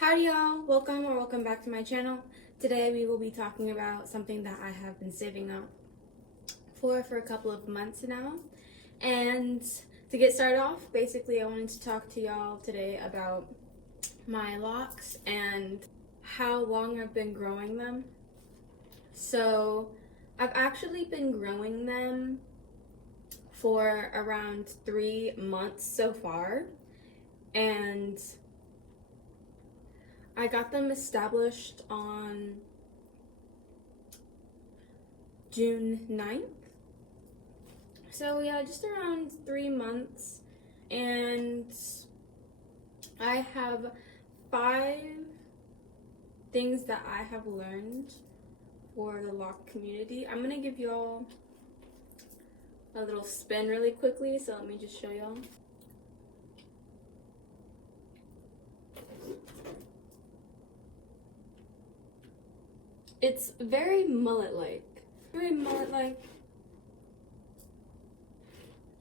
Howdy y'all, welcome back to my channel. Today we will be talking about something that I have been saving up for a couple of months now. And to get started off, basically I wanted to talk to y'all today about my locks and how long I've been growing them. So I've actually been growing them for around 3 months so far, and I got them established on June 9th. So yeah, just around 3 months. And I have 5 things that I have learned for the lock community. I'm gonna give y'all a little spin really quickly, so let me just show y'all. It's very mullet-like.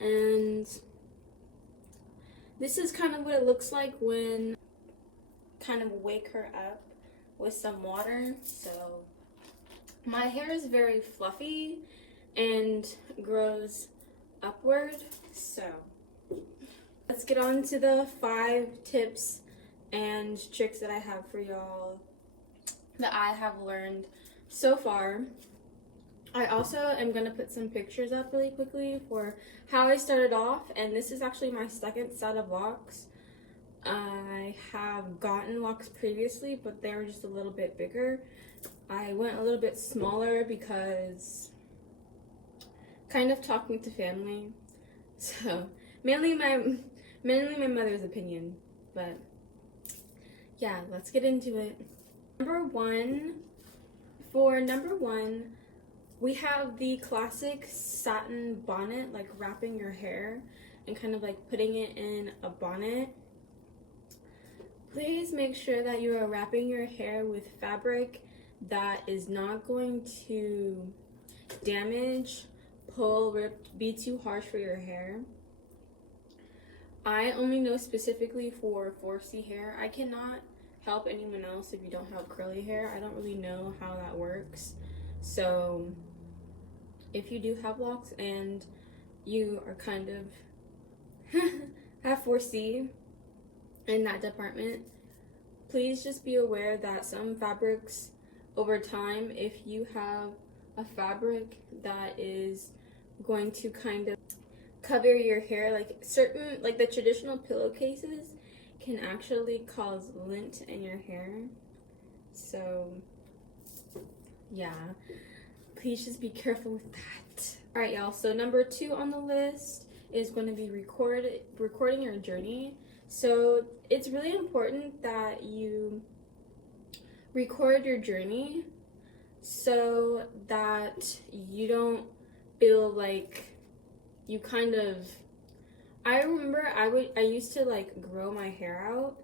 And this is kind of what it looks like when kind of wake her up with some water. So my hair is very fluffy and grows upward. So let's get on to the 5 tips and tricks that I have for y'all that I have learned so far. I also am going to put some pictures up really quickly for how I started off, and this is actually my second set of locks. I have gotten locks previously, but they were just a little bit bigger. I went a little bit smaller because kind of talking to family, so mainly my mother's opinion. But yeah, let's get into it. Number one, we have the classic satin bonnet, like wrapping your hair and kind of like putting it in a bonnet. Please make sure that you are wrapping your hair with fabric that is not going to damage, pull, rip, be too harsh for your hair. I only know specifically for 4C hair. I cannot help anyone else if you don't have curly hair. I don't really know how that works. So if you do have locks and you are kind of have 4C in that department, please just be aware that some fabrics over time, if you have a fabric that is going to kind of cover your hair, like the traditional pillowcases can actually cause lint in your hair. So yeah, please just be careful with that. All right, y'all, so number 2 on the list is going to be recording your journey. So it's really important that you record your journey so that you don't feel like you kind of, I remember I used to like grow my hair out,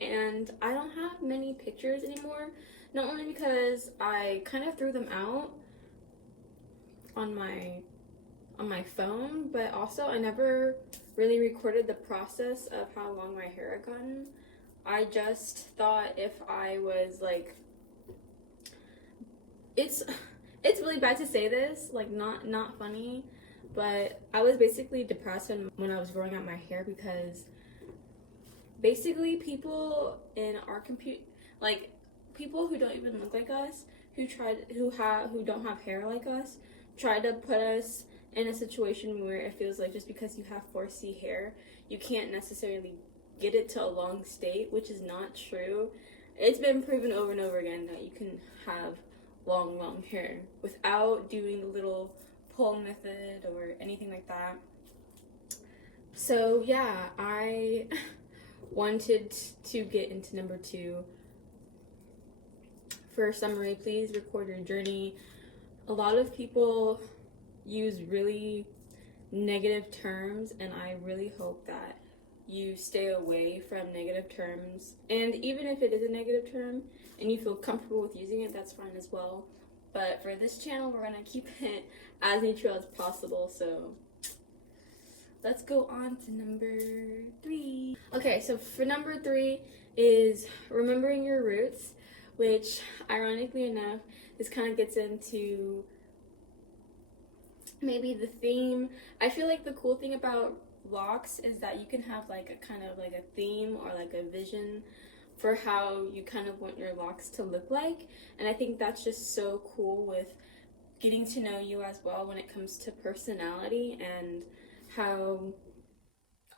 and I don't have many pictures anymore, not only because I kind of threw them out on my phone, but also I never really recorded the process of how long my hair had gotten. I just thought if I was like, it's really bad to say this, like not funny, but I was basically depressed when I was growing out my hair, because basically people in our like people who don't even look like us, who don't have hair like us, try to put us in a situation where it feels like just because you have 4C hair, you can't necessarily get it to a long state, which is not true. It's been proven over and over again that you can have long hair without doing the little pull method or anything like that. So yeah, I wanted to get into number 2. For summary, please record your journey. A lot of people use really negative terms, and I really hope that you stay away from negative terms. And even if it is a negative term and you feel comfortable with using it, that's fine as well. But for this channel, we're gonna keep it as neutral as possible. So let's go on to number 3. Okay, so for number 3 is remembering your roots, which ironically enough, this kind of gets into maybe the theme. I feel like the cool thing about locks is that you can have like a kind of like a theme or like a vision for how you kind of want your locks to look like. And I think that's just so cool with getting to know you as well when it comes to personality and how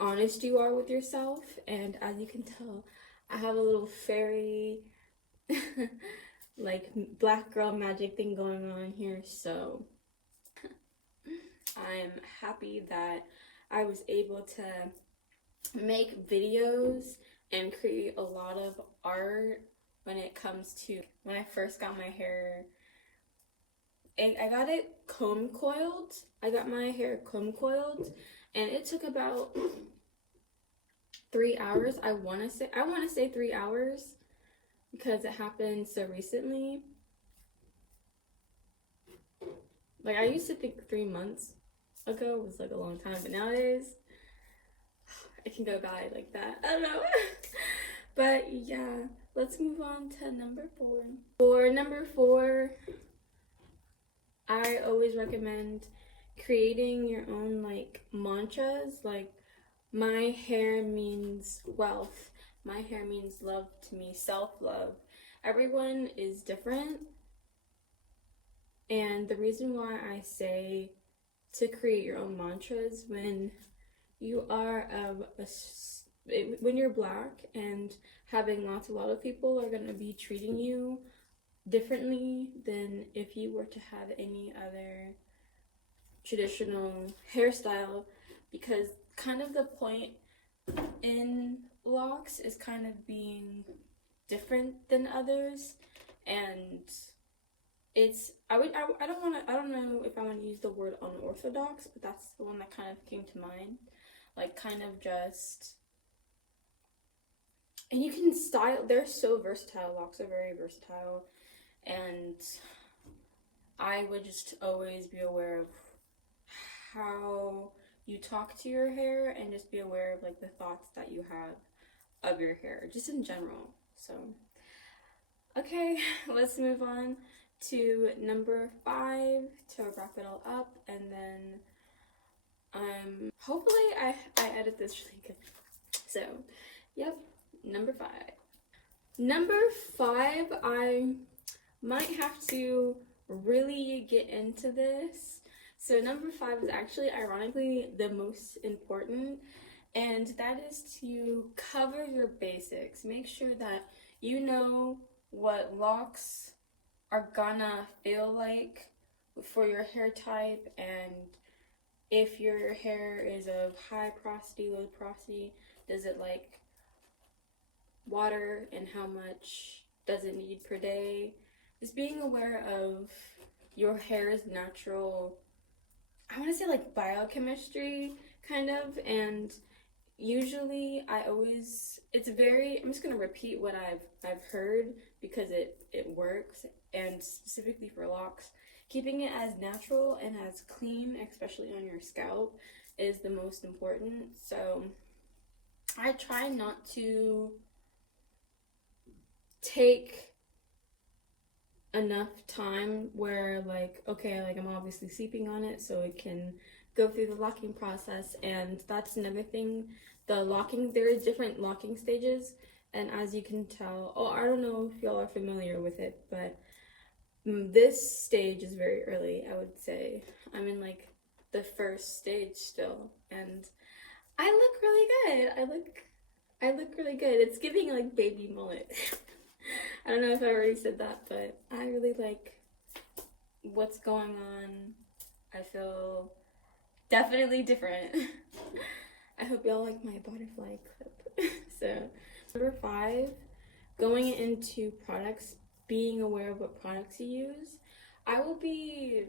honest you are with yourself. And as you can tell, I have a little fairy like black girl magic thing going on here, so I'm happy that I was able to make videos and create a lot of art when it comes to when I first got my hair. I got it comb coiled. I got my hair comb coiled, and it took about 3 hours. I want to say 3 hours because it happened so recently. Like, I used to think 3 months ago was like a long time, but nowadays it can go by like that. I don't know. But yeah, let's move on to number 4. For number 4, I always recommend creating your own like mantras. Like, my hair means wealth. My hair means love to me, self-love. Everyone is different. And the reason why I say to create your own mantras when you are when you're black and having a lot of people are going to be treating you differently than if you were to have any other traditional hairstyle, because kind of the point in locks is kind of being different than others, and it's I don't know if I want to use the word unorthodox, but that's the one that kind of came to mind. Like, kind of just, and you can style, they're so versatile. Locks are very versatile, and I would just always be aware of how you talk to your hair and just be aware of like the thoughts that you have of your hair just in general. So okay, let's move on to number 5 to wrap it all up, and then hopefully I edit this really good. So yep, number 5. Number 5, I might have to really get into this. So number 5 is actually ironically the most important, and that is to cover your basics. Make sure that you know what locks are gonna feel like for your hair type, and if your hair is of high porosity, low porosity, does it like water, and how much does it need per day? Just being aware of your hair's natural, I want to say like biochemistry kind of, and usually it's very, I'm just going to repeat what I've heard because it works, and specifically for locks, keeping it as natural and as clean, especially on your scalp, is the most important. So I try not to take enough time where like, okay, like I'm obviously sleeping on it so it can go through the locking process. And that's another thing, the locking, there is different locking stages, and as you can tell, I don't know if y'all are familiar with it, but this stage is very early. I would say I'm in like the first stage still, and I look really good. I look really good. It's giving like baby mullet. I don't know if I already said that, but I really like what's going on. I feel definitely different. I hope y'all like my butterfly clip. So, number 5, going into products, being aware of what products you use. I will be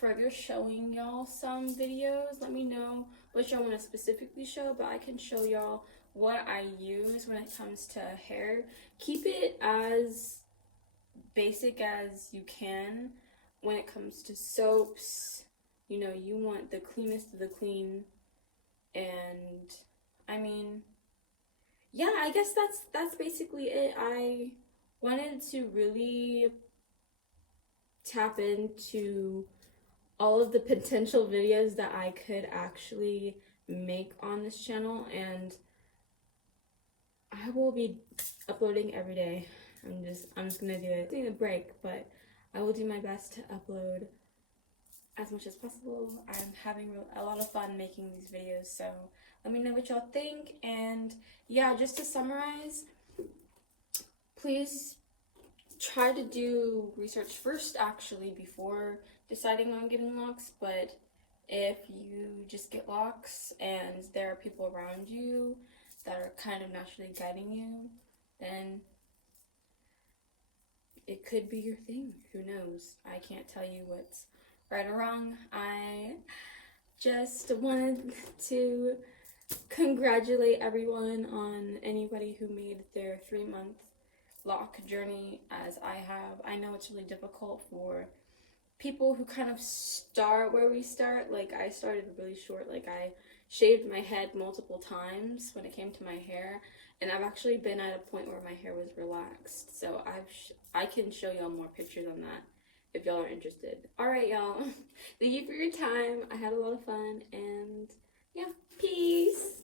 further showing y'all some videos. Let me know what y'all want to specifically show, but I can show y'all what I use when it comes to hair. Keep it as basic as you can when it comes to soaps. You know, you want the cleanest of the clean And I mean, yeah, I guess that's basically it. I wanted to really tap into all of the potential videos that I could actually make on this channel, and I will be uploading every day. I'm just gonna do it. Taking a break, but I will do my best to upload as much as possible. I'm having a lot of fun making these videos, so let me know what y'all think. And yeah, just to summarize, please try to do research first, actually, before deciding on getting locks. But if you just get locks and there are people around you that are kind of naturally guiding you, then it could be your thing. Who knows? I can't tell you what's right or wrong. I just wanted to congratulate everyone on anybody who made their 3-month lock journey as I have. I know it's really difficult for people who kind of start where we start. Like, I started really short. Like, I shaved my head multiple times when it came to my hair, and I've actually been at a point where my hair was relaxed. So I can show y'all more pictures on that if y'all are interested. All right, y'all. Thank you for your time. I had a lot of fun, and yeah, peace.